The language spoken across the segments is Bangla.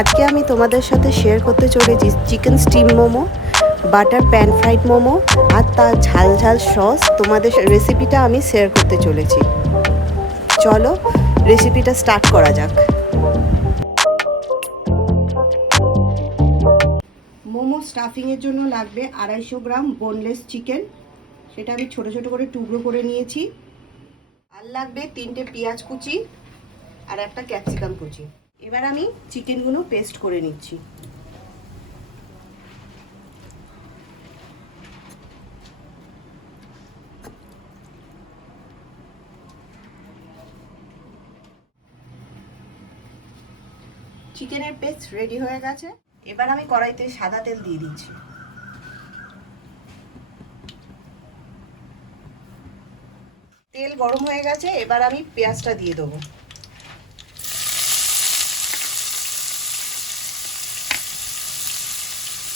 আজকে আমি তোমাদের সাথে শেয়ার করতে চলেছি chicken steam momo, butter pan fried momo আর তার ঝাল ঝাল সস। তোমাদের রেসিপিটা আমি শেয়ার করতে চলেছি। চলো রেসিপিটা স্টার্ট করা যাক। মোমো স্টাফিংয়ের জন্য লাগবে 250 গ্রাম বোনলেস চিকেন, সেটা আমি ছোট ছোট করে টুকরো করে নিয়েছি। আর লাগবে 3টে পেঁয়াজ কুচি আর একটা ক্যাপসিকাম কুচি। এবার আমি চিকেনগুলো পেস্ট করে নিচ্ছি। চিকেনের পেস্ট রেডি হয়ে গেছে। এবার আমি কড়াইতে সাদা তেল দিয়ে দিচ্ছি। তেল গরম হয়ে গেছে, এবার আমি পেঁয়াজটা দিয়ে দেবো।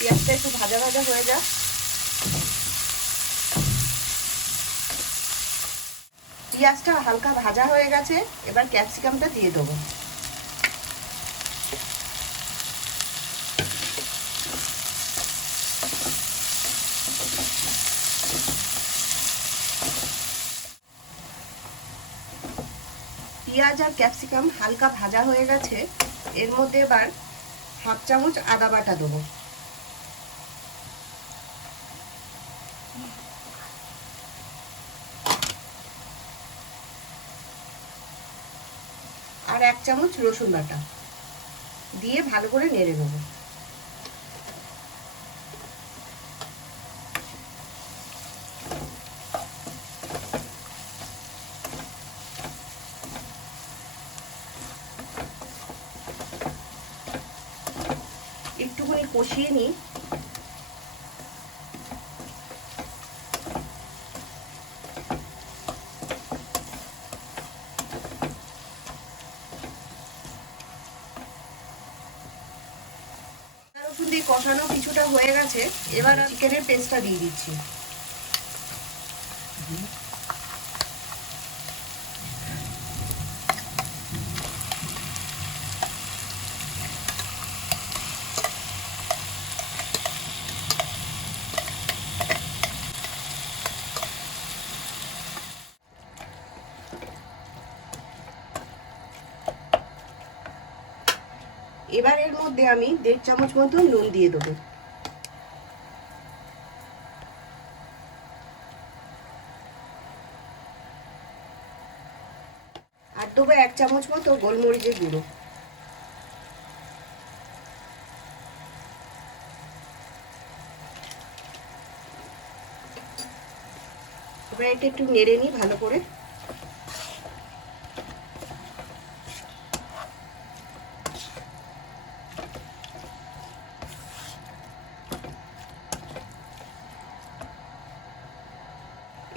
পেঁয়াজটা একটু ভাজা ভাজা হয়ে যাক। পেঁয়াজটা হালকা ভাজা হয়ে গেছে, এবার ক্যাপসিকামটা দিয়ে দেবো। পেঁয়াজ আর ক্যাপসিকাম হালকা ভাজা হয়ে গেছে, এর মধ্যে এবার 1/2 চামচ আদা বাটা দেবো। আর 1 চামচ রসুন বাটা দিয়ে ভালো করে নেড়ে নেবো। একটুখানি কষিয়ে নিই। রসুন দিয়ে কষানো কিছুটা হয়ে গেছে, এবার চিকেনের পেস্টটা দিয়ে দিচ্ছি। এবার এর মধ্যে আমি 1.5 চামচ মতো নুন দিয়ে দেবো। আর দেবো 1 চামচ মতো গোলমরিচের গুঁড়ো। এবার এটা একটু নেড়ে নিই ভালো করে।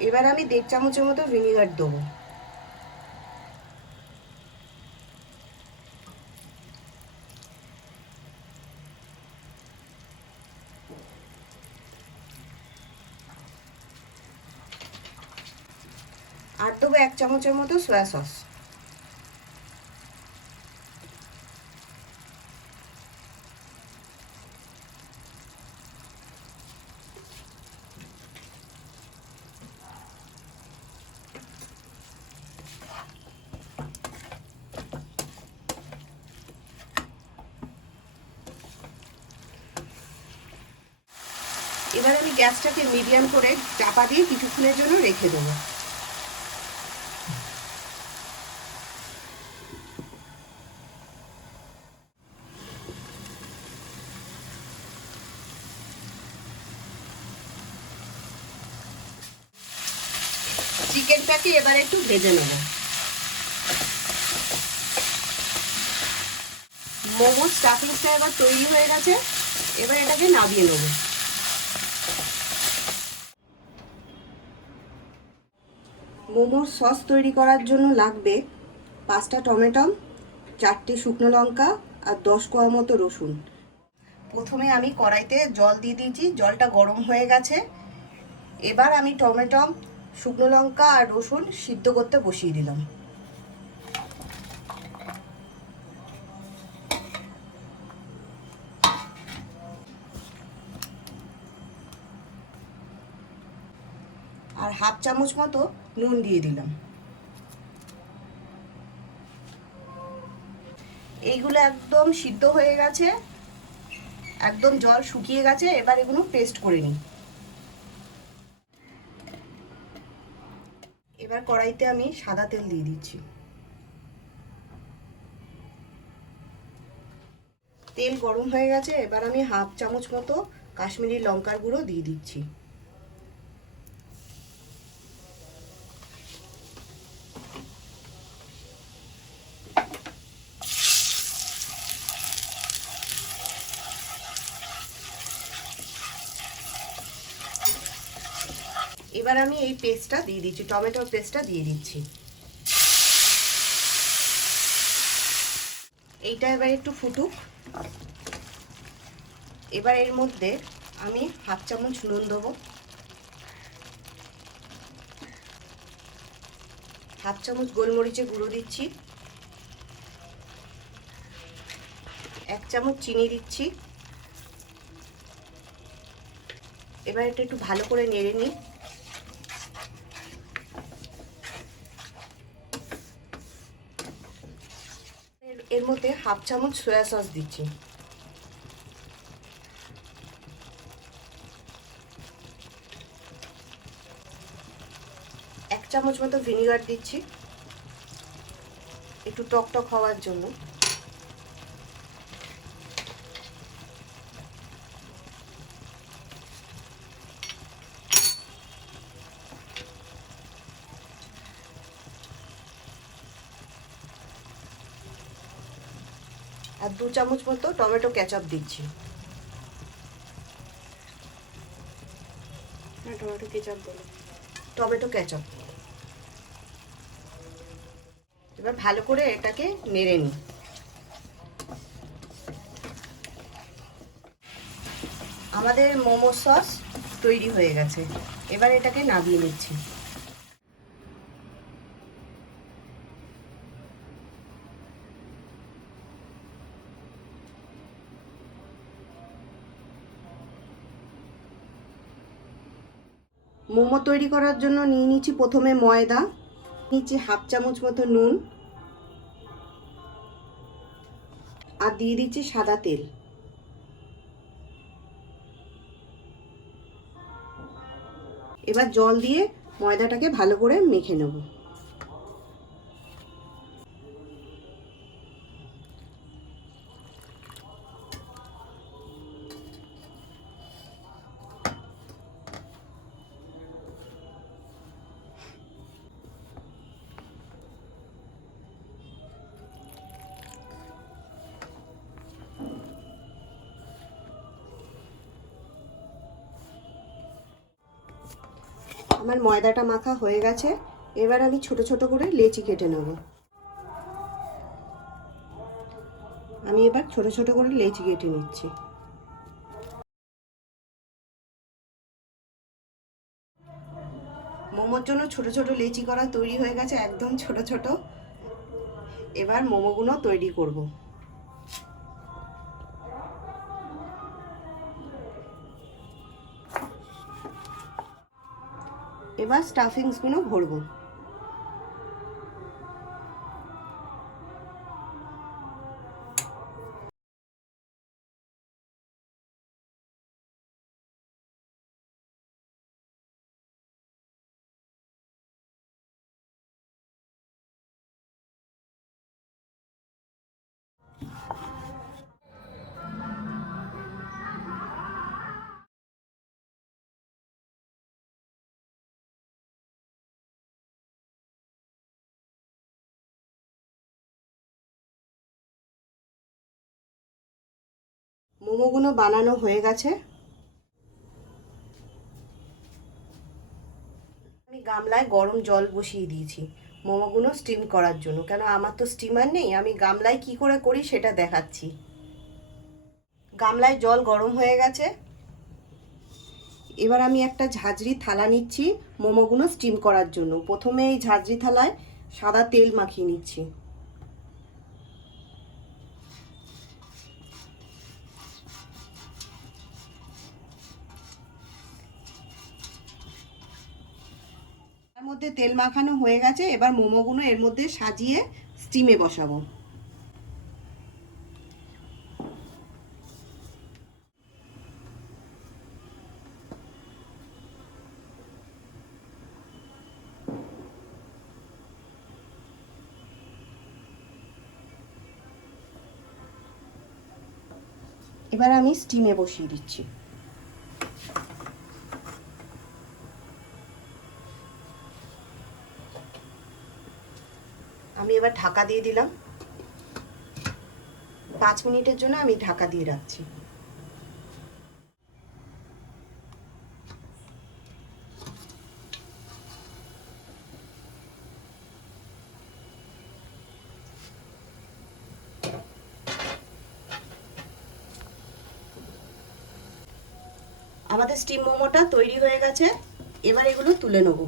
এবার আমি 1.5 চামচের মতো ভিনিগার দেবো। আর দেবো 1 চামচের মতো সয়া সস। এবার আমি গ্যাসটাকে মিডিয়াম করে চাপা দিয়ে কিছুক্ষণের জন্য রেখে দেবো। চিকেনটাকে এবার একটু ভেজে নেব। মোমো স্টাফিংসটা এবার তৈরি হয়ে গেছে, এবার এটাকে নামিয়ে নেব। মোমোর সস তৈরি করার জন্য লাগবে 5টা টমেটো, 4টে শুকনো লঙ্কা আর 10 কোয়া মতো রসুন। প্রথমে আমি কড়াইতে জল দিয়ে দিয়েছি, জলটা গরম হয়ে গেছে। এবার আমি টমেটো, শুকনো লঙ্কা আর রসুন সিদ্ধ করতে বসিয়ে দিলাম। হাফ চামচ মতো নুন দিয়ে দিলাম। এইগুলো একদম সিদ্ধ হয়ে গেছে, একদম জল শুকিয়ে গেছে। এবার এগুলো পেস্ট করে নিই। এবার কড়াইতে আমি সাদা তেল দিয়ে দিচ্ছি। তেল গরম হয়ে গেছে, এবার আমি হাফ চামচ মতো কাশ্মীরি লঙ্কার গুঁড়ো দিয়ে দিচ্ছি। এবার আমি এই পেস্টটা দিয়ে দিচ্ছি, টমেটোর পেস্টটা দিয়ে দিচ্ছি। এইটা এবার একটু ফুটুক। এবার এর মধ্যে আমি হাফ চামচ নুন দেবো, হাফ চামচ গোলমরিচের গুঁড়ো দিচ্ছি, 1 চামচ চিনি দিচ্ছি। এবার এটা একটু ভালো করে নেড়ে নিই। এর মধ্যে হাফ চামচ সয়া সস দিচ্ছি। এক চামচ মতো ভিনিগার দিচ্ছি, একটু টক টক হওয়ার জন্য। আর 2 চামচ মতো টমেটো কেচাপ দিচ্ছি। টমেটো কেচাপ বলো, টমেটো কেচাপ। এবার ভালো করে এটাকে নেড়ে নিই। আমাদের মোমো সস তৈরি হয়ে গেছে, এবার এটাকে নামিয়ে নিচ্ছি। মোমো তৈরি করার জন্য নিয়ে নিচ্ছি প্রথমে ময়দা, নিচ্ছি হাফ চামচ মতো নুন, আর দিয়ে দিচ্ছি সাদা তেল। এবার জল দিয়ে ময়দাটাকে ভালো করে মেখে নেব। আমার ময়দাটা মাখা হয়ে গেছে, এবার আমি ছোট ছোট করে লেচি কেটে নেব। আমি এবার ছোট ছোট করে লেচি কেটে নিচ্ছি। মোমোর জন্য ছোট ছোট লেচি করা তৈরি হয়ে গেছে, একদম ছোট ছোট। এবার মোমোগুলো তৈরি করব। এবার স্টাফিংসগুলো ভরবো। মোমোগুলো বানানো হয়ে গেছে। আমি গামলায় গরম জল বসিয়ে দিয়েছি মোমোগুলো স্টিম করার জন্য, কেন আমার তো স্টিমার নেই। আমি গামলায় কি করে করি সেটা দেখাচ্ছি। গামলায় জল গরম হয়ে গেছে, এবার আমি একটা ঝাঁঝরি থালা নিচ্ছি মোমোগুলো স্টিম করার জন্য। প্রথমে এই ঝাঁঝরি থালায় সাদা তেল মাখিয়ে নিচ্ছি। মধ্যে তেল মাখানো হয়ে গেছে, এবার মোমোগুলো এর মধ্যে সাজিয়ে স্টিমে বসাবো। এবার আমি স্টিমে বসিয়ে দিচ্ছি। আমি এবার ঢাকা দিয়ে দিলাম। 5 মিনিটের জন্য আমি ঢাকা দিয়ে রাখছি। আমাদের স্টিম মোমোটা তৈরি হয়ে গেছে, এবার এগুলো তুলে নেব।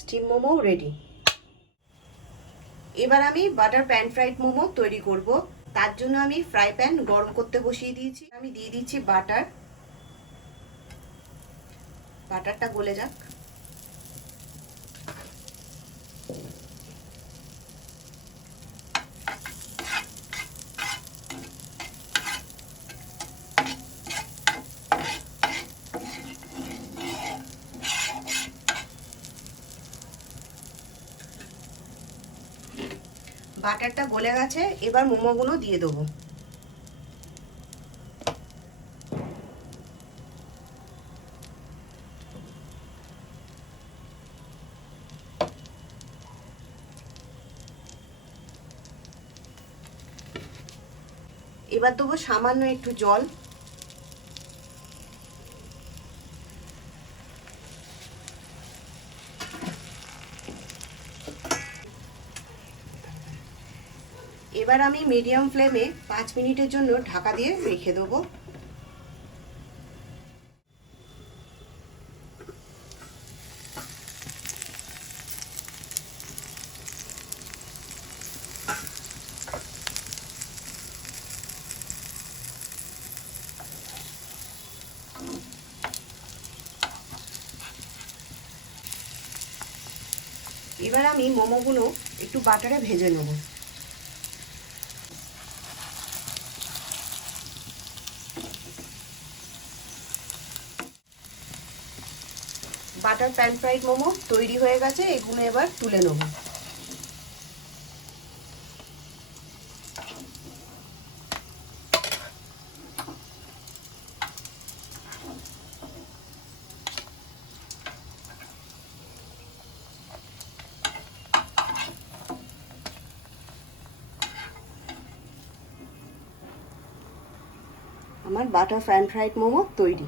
Steam momo ready. এবার আমি বাটার প্যান ফ্রাইড মোমো তৈরি করব। তার জন্য আমি ফ্রাই প্যান গরম করতে বসিয়ে দিয়েছি। আমি দিয়ে দিচ্ছি বাটার। বাটারটা গলে যাক। বাটারটা গলে গেছে, এবার মোমোগুলো দিয়ে দেবো। এবার দেবো সামান্য একটু জল। এবার আমি মিডিয়াম ফ্লেমে 5 মিনিটের জন্য ঢাকা দিয়ে রেখে দেবো। এবার আমি মোমোগুলো একটু বাটারে ভেজে নেব। বাটার প্যান ফ্রাইড মোমো তৈরি হয়ে গেছে, এগুলো এবার তুলে নেব। আমার বাটার প্যান ফ্রাইড মোমো তৈরি।